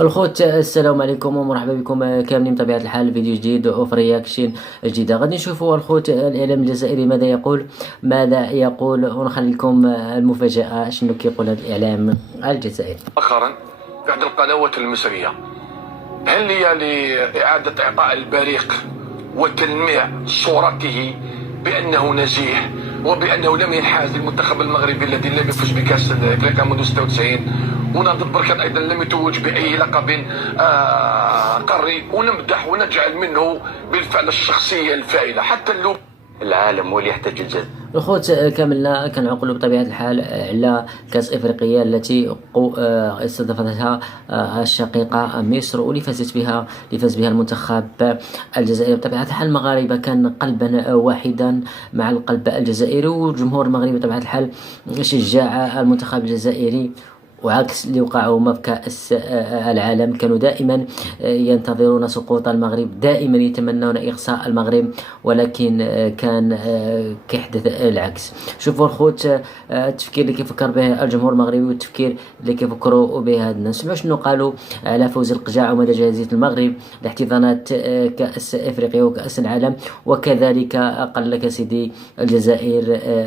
الخوت، السلام عليكم ومرحبا بكم كاملين. بطبيعة الحال فيديو جديد وفي رياكشن جديدة غادي نشوفوا الخوت الإعلام الجزائري ماذا يقول ونخلي لكم المفاجأة شنو كيقول هذا الإعلام الجزائري. مؤخرا في احدى القنوات المصرية، هل هي لإعادة إعطاء البريق وتلميع صورته بأنه نزيه وبأنه لم ينحاز للمنتخب المغربي الذي لم يفز بكأس إفريقيا منذ 96، ونهضة بركان أيضا لم يتوج بأي لقب قاري، ونمدح ونجعل منه بالفعل الشخصية الفاعلة حتى اللوب العالم وليحتاج الجد. الخوت، كاملنا كنعقلوا بطبيعة الحال على كأس إفريقيا التي استضافتها الشقيقة مصر، واللي فاز بها المنتخب الجزائري. بطبيعة الحال المغاربة كان قلبا واحدا مع القلب الجزائري، والجمهور المغربي بطبيعة الحال شجع المنتخب الجزائري، وعكس اللي وقعوا هما في كأس العالم. كانوا دائما ينتظرون سقوط المغرب، دائما يتمنون إقصاء المغرب، ولكن كان كيحدث العكس. شوفوا الخوت، التفكير اللي كيفكر به الجمهور المغربي والتفكير اللي كيفكروا به هاد الناس. سمعوا شنو قالوا على فوز القجاع ومدى جاهزية المغرب لاحتضانات كأس إفريقيا وكأس العالم، وكذلك قال لك سيدي الجزائر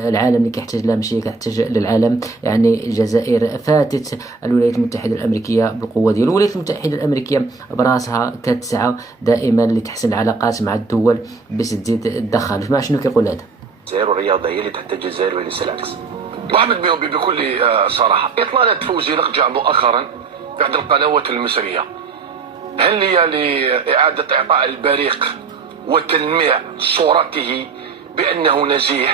العالم اللي كيحتاج لها ماشي كيحتاج للعالم. يعني الجزائر فاتت الولايات المتحدة الأمريكية بالقوة ديالو. الولايات المتحدة الأمريكية براسها كتسعى دائما لتحسين العلاقات مع الدول باش تزيد الدخل. اسمع شنو كيقول هذا. الجزائر الرياضة هي اللي تحتاج الجزائر وليس العكس. محمد بيوبي بكل صراحة، إطلالة فوزي القجاع مؤخرا في إحدى القنوات المصرية، هل هي لإعادة إعطاء البريق وتلميع صورته بأنه نزيه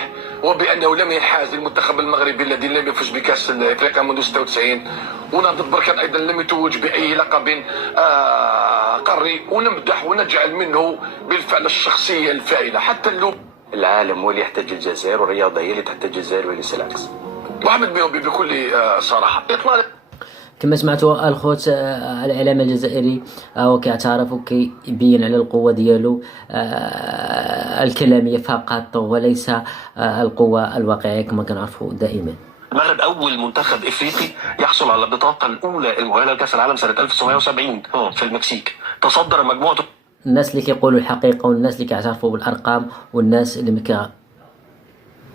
وبأنه لم ينحاز للمنتخب المغربي الذي لم يفز بكأس إفريقيا منذ 96، ونهضة بركان أيضا لم يتوج بأي لقب قاري، ونمدح ونجعل منه بالفعل الشخصية الفاعلة حتى اللوب العالم وليحتاج الجزائر والرياضة هي اللي تحتاج الجزائر وليس العكس. محمد بيوبي بكل صراحة، إطلالة كما سمعتوا الخوت، الاعلام الجزائري هو كيعترف وكيبين على القوه ديالو الكلاميه فقط وليس القوه الواقعيه كما كنعرفوا دائما. المغرب اول منتخب افريقي يحصل على البطاقه الاولى المؤهله لكاس العالم سنه 1970 في المكسيك. تصدر مجموعه الناس اللي كيقولوا الحقيقه والناس اللي كيعترفوا بالارقام والناس اللي ما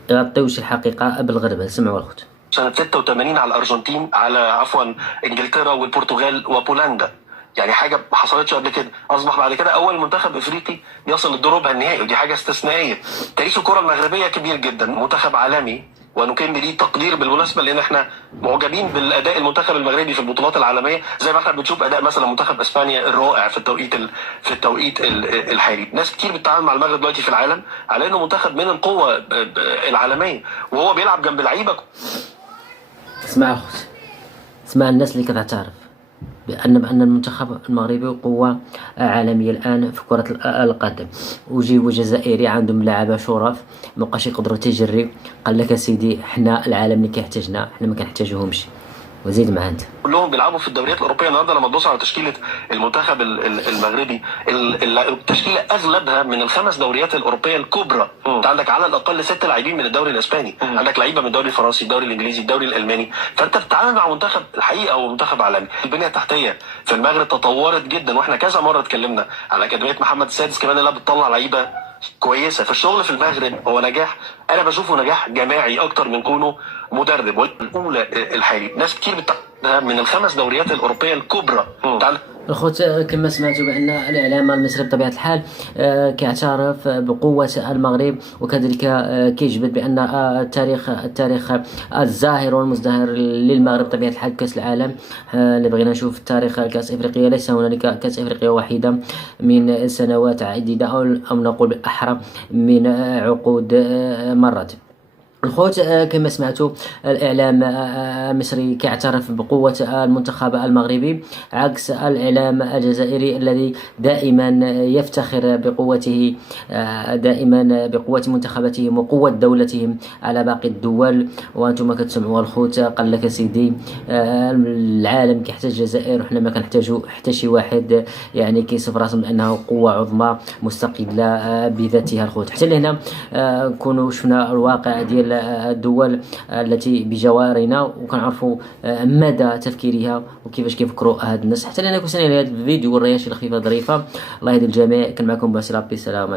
كيغطيوش الحقيقه بالغربه. سمعوا الخوت. سنة 86 على الأرجنتين، على عفوا إنجلترا والبرتغال وبولندا. يعني حاجة ما حصلتش قبل كده. أصبح بعد كده أول منتخب إفريقي يصل للدور ربع النهائي، ودي حاجة استثنائية. تاريخ الكرة المغربية كبير جدا، منتخب عالمي ونكن ليه تقدير بالمناسبة، لأن احنا معجبين بالأداء المنتخب المغربي في البطولات العالمية، زي ما احنا بنشوف أداء مثلا منتخب إسبانيا الرائع في التوقيت الحالي. ناس كتير بتتعامل مع المغرب دلوقتي في العالم على إنه منتخب من القوة العالمية، وهو بيلعب جنب لعيبة. اسمع الناس اللي كتعترف بأن المنتخب المغربي قوة عالمية الآن في كرة القدم، وجيبوا جزائري عندهم لاعبة شرف مبقاش يقدروا تجري. قال لك سيدي حنا العالم اللي كيحتاجنا، حنا ما كنحتاجوهمش. وزيد معاه انت. كلهم بيلعبوا في الدوريات الاوروبيه. النهارده لما تبص على تشكيله المنتخب المغربي، التشكيله اغلبها من الخمس دوريات الاوروبيه الكبرى. انت عندك على الاقل 6 لاعبين من الدوري الاسباني، عندك لعيبه من الدوري الفرنسي، الدوري الانجليزي، الدوري الالماني. فانت بتتعامل مع منتخب الحقيقه هو منتخب عالمي. البنيه التحتيه في المغرب تطورت جدا، واحنا كذا مره اتكلمنا على اكاديميه محمد السادس كمان اللي بتطلع لعيبه كويسه. في الشغل في المغرب هو نجاح، انا بشوفه نجاح جماعي اكتر من كونه مدرب. والاولى الحالي ناس كتير من الخمس دوريات الاوروبيه الكبرى. الخوت، كما سمعتوا بان الاعلام المصري بطبيعه الحال كيعترف بقوه المغرب، وكذلك كيجبد بان التاريخ الزاهر والمزدهر للمغرب بطبيعه الحال كاس العالم. اللي بغينا نشوف تاريخ كاس افريقيا، ليس هنالك كاس افريقيا واحده من سنوات عديده، او نقول بالاحرى من عقود مرت. الخوت، كما سمعتوا الاعلام المصري كيعترف بقوه المنتخب المغربي عكس الاعلام الجزائري الذي دائما يفتخر بقوته، دائما بقوه منتخباتهم وقوه دولتهم على باقي الدول. وانتم كتسمعوا الخوت، قال لك سيدي العالم كيحتاج الجزائر وحنا ما كنحتاجو حتى شي واحد. يعني كيصف راسهم بانه قوه عظمى مستقله بذاتها. الخوت، حتى لهنا نكونوا شفنا الواقع ديال ديال الدول التي بجوارنا، وكنعرفوا مدى تفكيرها وكيفاش كيفكروا هاد الناس. حتى لنا كنسالي هذا الفيديو والرياشه الخفيفه ظريفه. الله يهدي الجميع. كان معكم باسل ربي، السلام عليكم.